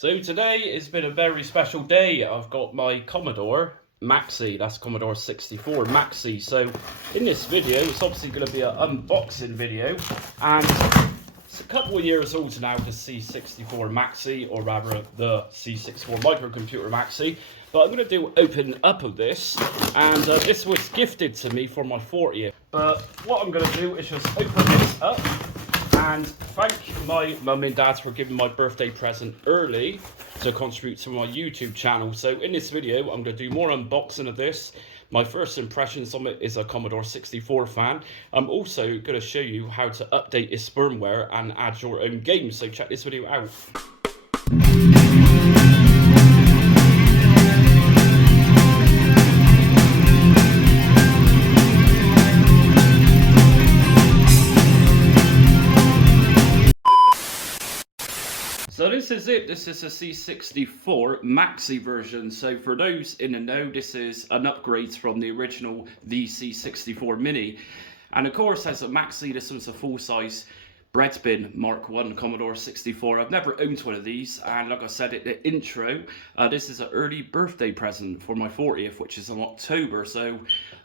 So today has been a very special day. I've got my Commodore Maxi, that's Commodore 64 Maxi. So in this video, it's obviously going to be an unboxing video, and it's a couple of years old now, the C64 Maxi, or rather the C64 microcomputer Maxi. But I'm going to do open up of this, and this was gifted to me for my 40th. But what I'm going to do is just open this up and thank my mum and dad for giving my birthday present early to contribute to my YouTube channel. So in this video, I'm going to do more unboxing of this. My first impressions on it is a Commodore 64 fan. I'm also going to show you how to update its firmware and add your own games. So check this video out. So this is it. This is a C64 Maxi version. So for those in the know, this is an upgrade from the original THEC64 Mini. And of course, as a Maxi, this was a full-size bread bin Mark 1 Commodore 64. I've never owned one of these, and like I said in the intro, this is an early birthday present for my 40th, which is in October. So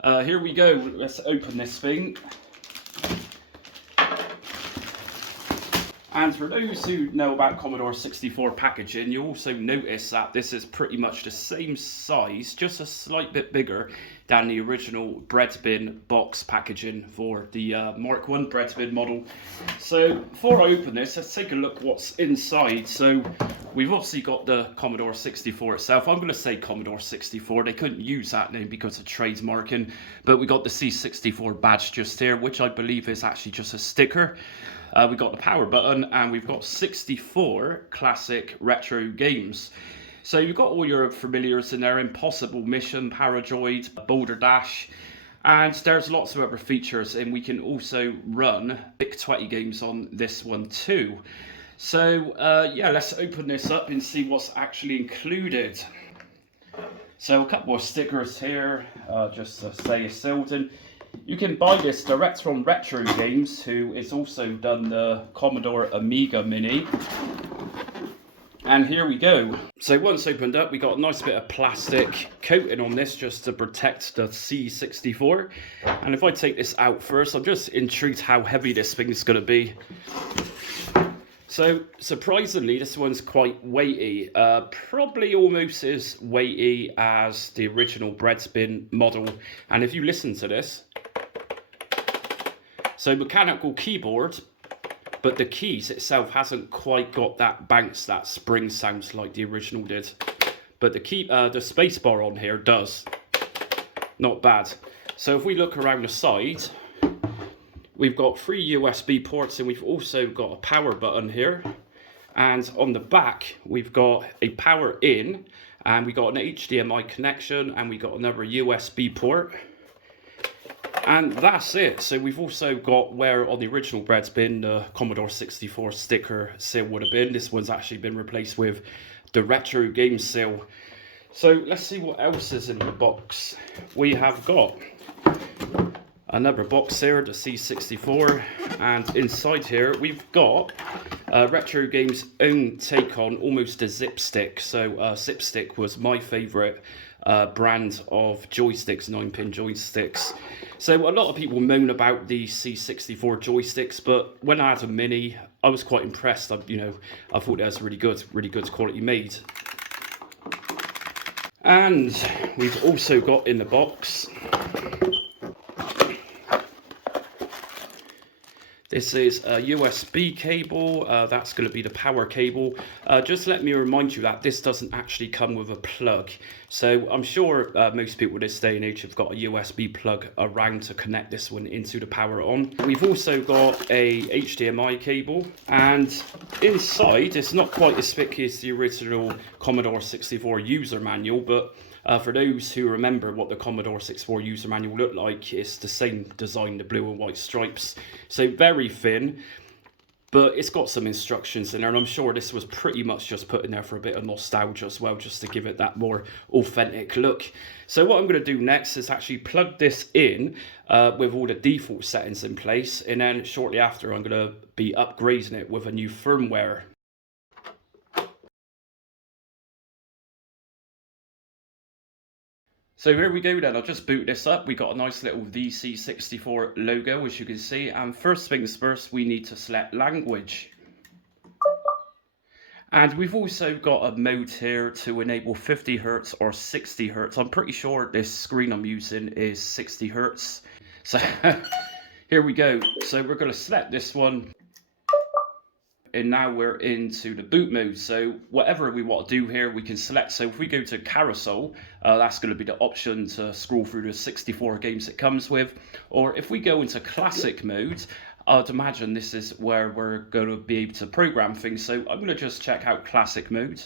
here we go. Let's open this thing. And for those who know about Commodore 64 packaging, you also notice that this is pretty much the same size, just a slight bit bigger than the original bread bin box packaging for the Mark 1 bread bin model. So before I open this, let's take a look what's inside. So we've obviously got the Commodore 64 itself. I'm going to say Commodore 64. They couldn't use that name because of trademarking, but we got the C64 badge just here, which I believe is actually just a sticker. We got the power button, and we've got 64 classic retro games. So you've got all your familiars in there: Impossible Mission, Paradroid, Boulder Dash, and there's lots of other features, and we can also run big 20 games on this one too. So yeah, let's open this up and see what's actually included. So a couple of stickers here, just to say it's sealed in. You can buy this direct from Retro Games, who has also done the Commodore Amiga Mini. And here we go. So once opened up, we got a nice bit of plastic coating on this just to protect the C64. And if I take this out first, I'm just intrigued how heavy this thing is going to be. So surprisingly, this one's quite weighty, probably almost as weighty as the original bread bin model. And if you listen to this, so mechanical keyboard, but the keys itself hasn't quite got that bounce, that spring sounds like the original did. But the space bar on here does. Not bad. So if we look around the side, we've got 3 USB ports, and we've also got a power button here. And on the back, we've got a power in, and we got an HDMI connection, and we got another USB port. And that's it. So we've also got where on the original bread bin, the Commodore 64 sticker seal would have been. This one's actually been replaced with the Retro Game seal. So let's see what else is in the box. We have got another box here, the C64, and inside here we've got Retro Games' own take on almost a zip stick. So zip stick was my favourite brand of joysticks, 9-pin joysticks. So a lot of people moan about the C64 joysticks, but when I had a Mini, I was quite impressed. I thought it was really good quality made. And we've also got in the box, this is a USB cable, that's going to be the power cable. Just let me remind you that this doesn't actually come with a plug. So I'm sure most people this day and age have got a USB plug around to connect this one into the power on. We've also got a HDMI cable, and inside it's not quite as thick as the original Commodore 64 user manual, but for those who remember what the Commodore 64 user manual looked like, it's the same design, the blue and white stripes. So very thin, but it's got some instructions in there, and I'm sure this was pretty much just put in there for a bit of nostalgia as well, just to give it that more authentic look. So what I'm going to do next is actually plug this in with all the default settings in place, and then shortly after I'm going to be upgrading it with a new firmware. So here we go then, I'll just boot this up. We got a nice little THEC64 logo, as you can see. And first things first, we need to select language. And we've also got a mode here to enable 50 Hz or 60 Hz. I'm pretty sure this screen I'm using is 60 Hz. So here we go. So we're going to select this one. And now we're into the boot mode. So whatever we want to do here, we can select. So if we go to Carousel, that's going to be the option to scroll through the 64 games it comes with. Or if we go into classic mode, I'd imagine this is where we're going to be able to program things. So I'm going to just check out classic mode.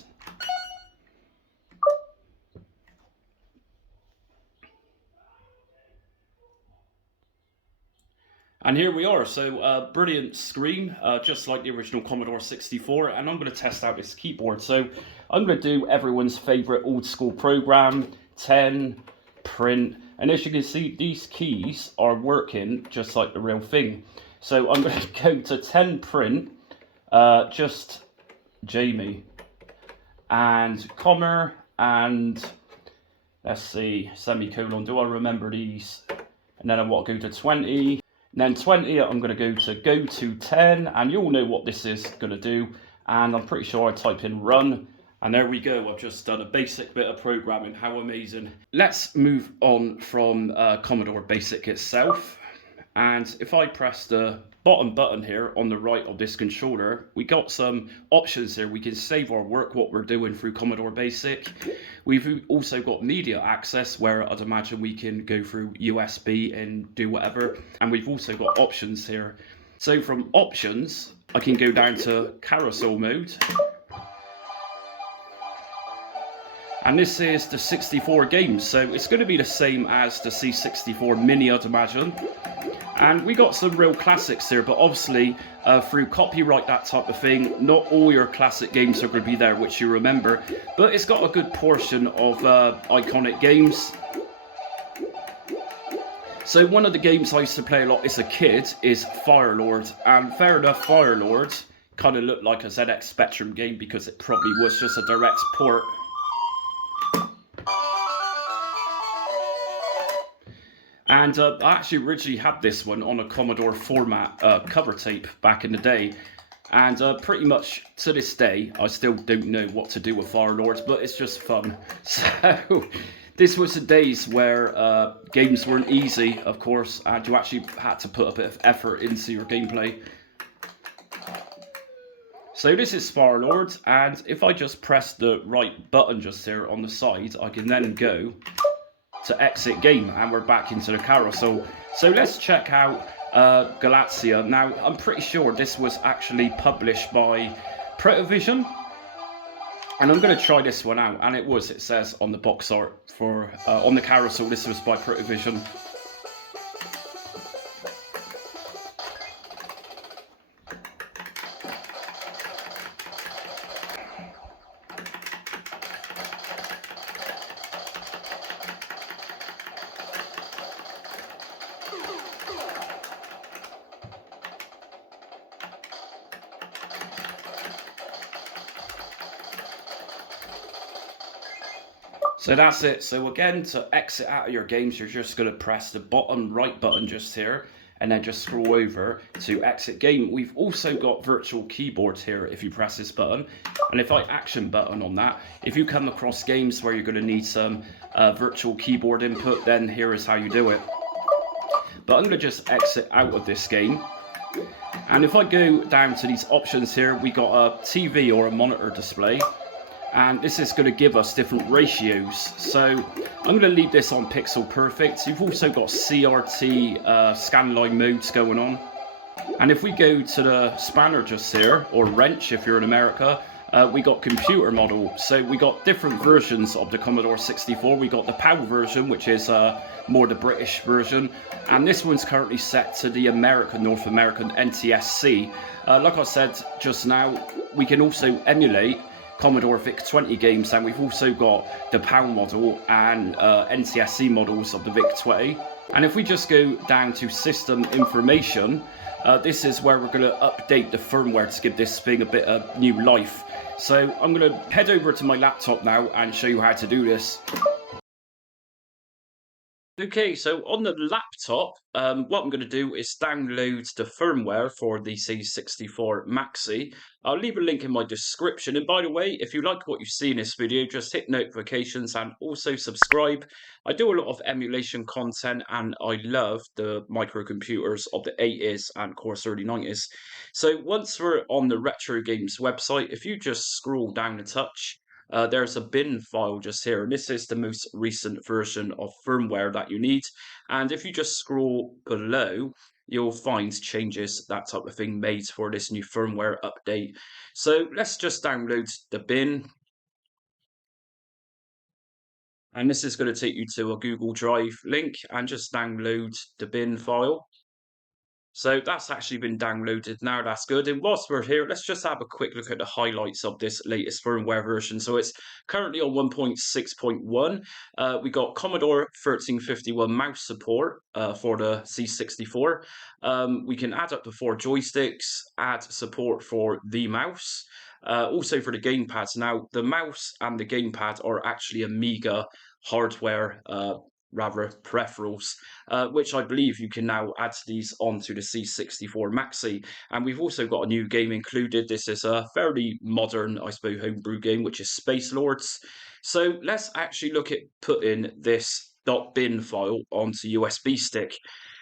And here we are, so brilliant screen, just like the original Commodore 64, and I'm going to test out this keyboard. So I'm going to do everyone's favourite old school program, 10, print, and as you can see, these keys are working just like the real thing. So I'm going to go to 10 print, JustJamie, and comma, and let's see, semicolon, do I remember these? And then I want to go to 20. And then 20, I'm going to go to 10, and you all know what this is going to do. And I'm pretty sure I type in run, and there we go. I've just done a basic bit of programming. How amazing. Let's move on from Commodore Basic itself. And if I press the bottom button here on the right of this controller, we got some options here. We can save our work, what we're doing through Commodore Basic. We've also got media access, where I'd imagine we can go through USB and do whatever. And we've also got options here. So from options, I can go down to carousel mode. And this is the 64 games, so it's going to be the same as the C64 Mini, I'd imagine. And we got some real classics here, but obviously through copyright, that type of thing, not all your classic games are going to be there, which you remember. But it's got a good portion of iconic games. So one of the games I used to play a lot as a kid is Firelord. And fair enough, Firelord kind of looked like a ZX Spectrum game because it probably was just a direct port. And I actually originally had this one on a Commodore format cover tape back in the day. And pretty much to this day, I still don't know what to do with Firelords, but it's just fun. So this was the days where games weren't easy, of course, and you actually had to put a bit of effort into your gameplay. So this is Firelord, and if I just press the right button just here on the side, I can then go to exit game, and we're back into the carousel. So let's check out Galaxia. Now, I'm pretty sure this was actually published by Protovision, and I'm going to try this one out, and it says on the box art for on the carousel, this was by Protovision. So that's it. So again, to exit out of your games, you're just going to press the bottom right button just here, and then just scroll over to exit game. We've also got virtual keyboards here if you press this button. And if I action button on that, if you come across games where you're going to need some virtual keyboard input, then here is how you do it. But I'm going to just exit out of this game. And if I go down to these options here, we got a TV or a monitor display. And this is going to give us different ratios. So I'm going to leave this on pixel perfect. You've also got CRT scanline modes going on. And if we go to the spanner just here, or wrench if you're in America, we got computer model. So we got different versions of the Commodore 64. We got the PAL version, which is more the British version. And this one's currently set to the North American NTSC. Like I said just now, we can also emulate Commodore VIC-20 games, and we've also got the PAL model and NTSC models of the VIC-20. And if we just go down to system information, this is where we're going to update the firmware to give this thing a bit of new life. So I'm going to head over to my laptop now and show you how to do this. Okay, so on the laptop, what I'm going to do is download the firmware for the C64 Maxi. I'll leave a link in my description. And by the way, if you like what you see in this video, just hit notifications and also subscribe. I do a lot of emulation content and I love the microcomputers of the 80s and of course early 90s. So once we're on the Retro Games website, if you just scroll down a touch, there's a bin file just here, and this is the most recent version of firmware that you need. And if you just scroll below, you'll find changes, that type of thing, made for this new firmware update. So let's just download the bin. And this is going to take you to a Google Drive link and just download the bin file. So that's actually been downloaded now, that's good. And whilst we're here, let's just have a quick look at the highlights of this latest firmware version. So it's currently on 1.6.1. We got Commodore 1351 mouse support for the C64. We can add up to 4 joysticks, add support for the mouse. Also for the gamepads. Now, the mouse and the gamepad are actually Amiga hardware rather peripherals, which I believe you can now add these onto the C64 Maxi. And we've also got a new game included. This is a fairly modern, I suppose, homebrew game, which is Space Lords. So let's actually look at putting this .bin file onto USB stick.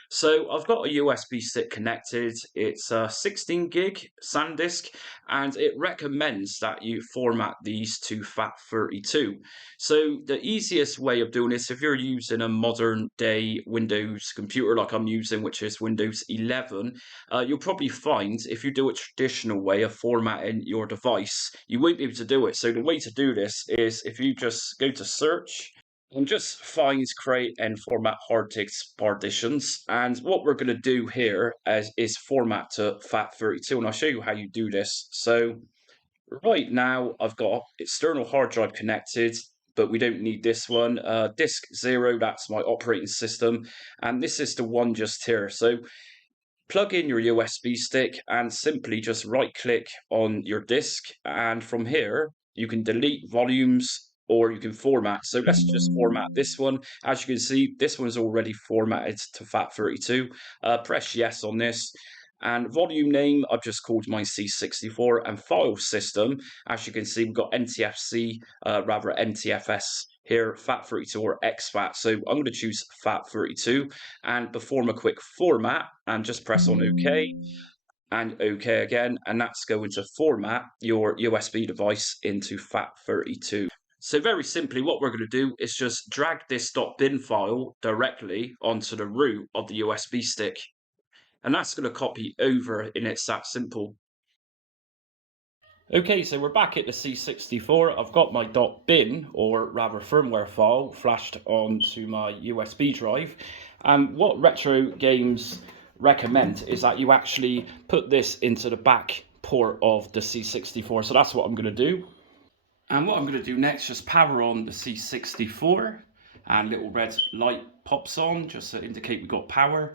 So I've got a USB stick connected. It's a 16 gig SanDisk, and it recommends that you format these to FAT32. So the easiest way of doing this, if you're using a modern day Windows computer like I'm using, which is Windows 11, you'll probably find if you do a traditional way of formatting your device, you won't be able to do it. So the way to do this is if you just go to search, and just find, create, and format hard disk partitions. And what we're going to do here is format to FAT32, and I'll show you how you do this. So right now I've got external hard drive connected, but we don't need this one. Disk 0, that's my operating system, and this is the one just here. So plug in your USB stick and simply just right click on your disk, and from here you can delete volumes or you can format. So let's just format this one. As you can see, this one's already formatted to FAT32. Press yes on this. And volume name, I've just called mine C64. And file system, as you can see, we've got NTFC, rather NTFS here, FAT32 or exFAT. So I'm going to choose FAT32 and perform a quick format and just press on OK and OK again. And that's going to format your USB device into FAT32. So very simply, what we're going to do is just drag this .bin file directly onto the root of the USB stick. And that's going to copy over, and it's that simple. Okay, so we're back at the C64. I've got my .bin, or rather firmware file, flashed onto my USB drive. And what Retro Games recommend is that you actually put this into the back port of the C64. So that's what I'm going to do. And what I'm going to do next, just power on the C64, and little red light pops on just to indicate we've got power.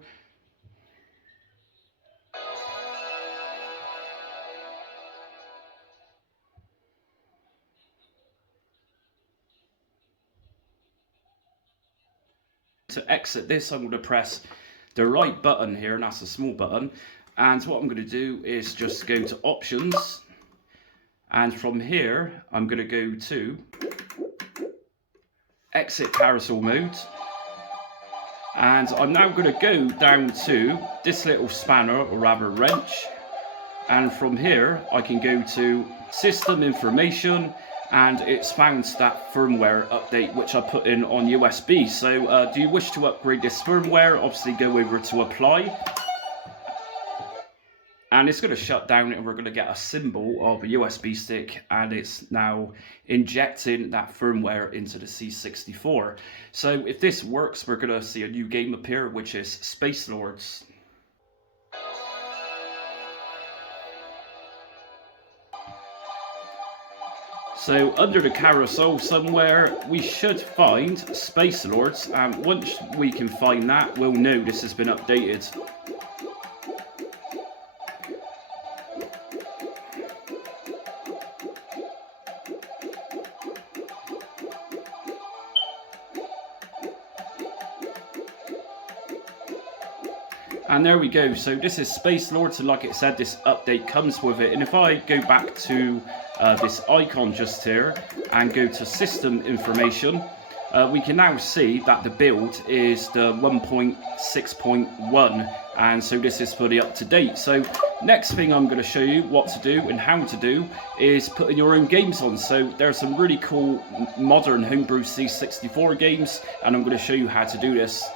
To exit this, I'm going to press the right button here, and that's a small button. And what I'm going to do is just go to options, and from here I'm going to go to exit carousel mode, and I'm now going to go down to this little spanner, or rather wrench, and from here I can go to system information, and it's found that firmware update which I put in on USB. So do you wish to upgrade this firmware? Obviously go over to apply, and it's going to shut down, and we're going to get a symbol of a USB stick, and it's now injecting that firmware into the C64. So if this works, we're going to see a new game appear, which is Space Lords. So under the carousel somewhere, we should find Space Lords, and once we can find that, we'll know this has been updated. And there we go. So this is Space Lord. So like it said, this update comes with it. And if I go back to this icon just here and go to system information, we can now see that the build is the 1.6.1, and so this is fully up to date. So next thing I'm going to show you what to do and how to do is putting your own games on. So there's some really cool modern homebrew C64 games, and I'm going to show you how to do this.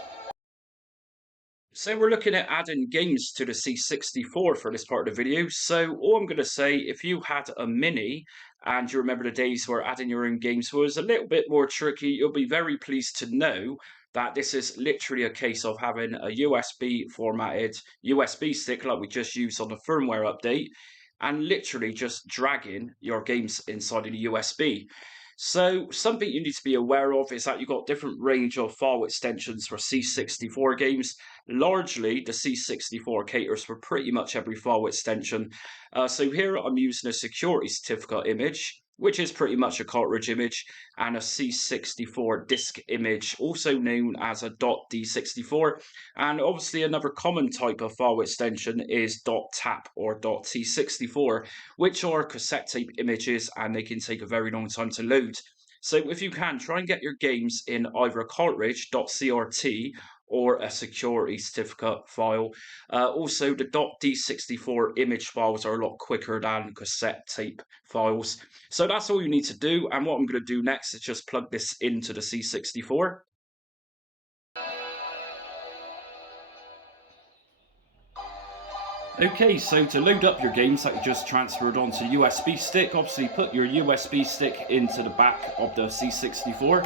So we're looking at adding games to the C64 for this part of the video. So all I'm going to say, if you had a Mini and you remember the days where adding your own games was a little bit more tricky, you'll be very pleased to know that this is literally a case of having a USB formatted USB stick like we just used on the firmware update, and literally just dragging your games inside of the USB. So something you need to be aware of is that you've got different range of file extensions for C64 games. Largely, the C64 caters for pretty much every file extension. So here I'm using a security certificate image, which is pretty much a cartridge image, and a C64 disk image, also known as a .THEC64. And obviously another common type of file extension is .tap or .THEC64, which are cassette tape images, and they can take a very long time to load. So if you can, try and get your games in either a cartridge .crt or a security certificate file. Also, the .THEC64 image files are a lot quicker than cassette tape files. So that's all you need to do, and what I'm going to do next is just plug this into the C64. Okay, so to load up your games that you just transferred onto USB stick, obviously put your USB stick into the back of the C64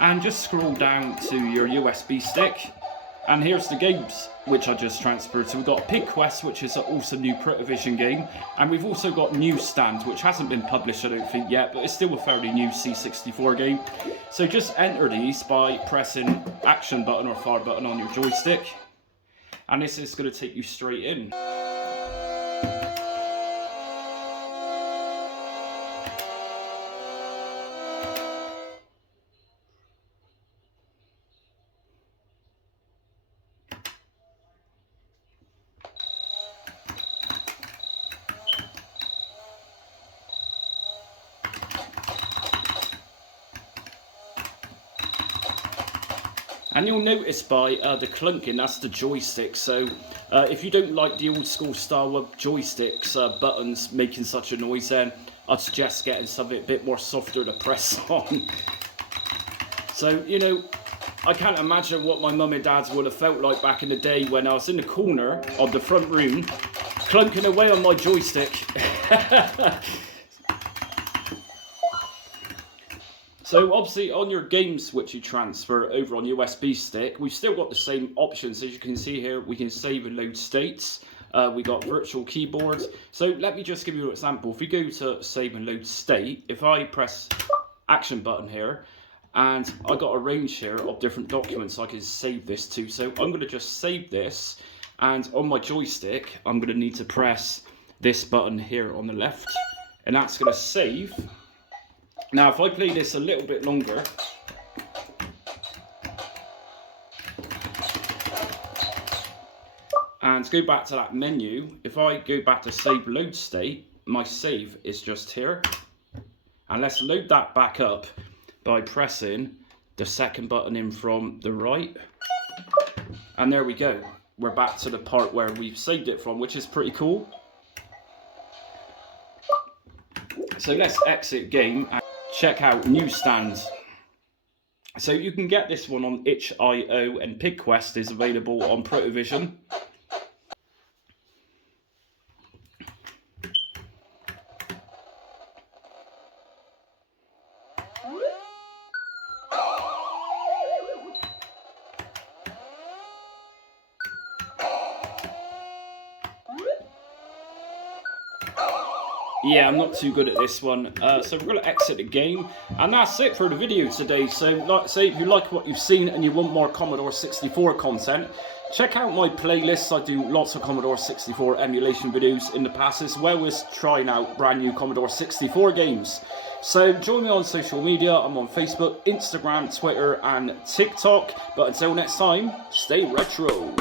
and just scroll down to your USB stick, and here's the games which I just transferred. So we've got Pig Quest, which is an awesome new Pretivision game, and we've also got Newsstand, which hasn't been published I don't think yet, but it's still a fairly new C64 game. So just enter these by pressing action button or fire button on your joystick, and this is going to take you straight in. And you'll notice by the clunking, that's the joystick. So if you don't like the old school style of joysticks, buttons making such a noise, then I'd suggest getting something a bit more softer to press on. So, you know, I can't imagine what my mum and dad would have felt like back in the day when I was in the corner of the front room, clunking away on my joystick. So obviously on your games which you transfer over on USB stick, we've still got the same options. As you can see here, we can save and load states. We got virtual keyboard. So let me just give you an example. If we go to save and load state, if I press action button here, and I got a range here of different documents I can save this to. So I'm going to just save this, and on my joystick, I'm going to need to press this button here on the left, and that's going to save. Now, if I play this a little bit longer, and go back to that menu, if I go back to save load state, my save is just here. And let's load that back up by pressing the second button in from the right. And there we go. We're back to the part where we've saved it from, which is pretty cool. So let's exit game and check out Newsstand. So you can get this one on itch.io, and Pig Quest is available on Pretivision. Yeah, I'm not too good at this one, so we're going to exit the game, and that's it for the video today. So, like I say, if you like what you've seen and you want more Commodore 64 content, check out my playlists. I do lots of Commodore 64 emulation videos in the past, as well as trying out brand new Commodore 64 games. So join me on social media. I'm on Facebook, Instagram, Twitter and TikTok. But until next time, stay retro.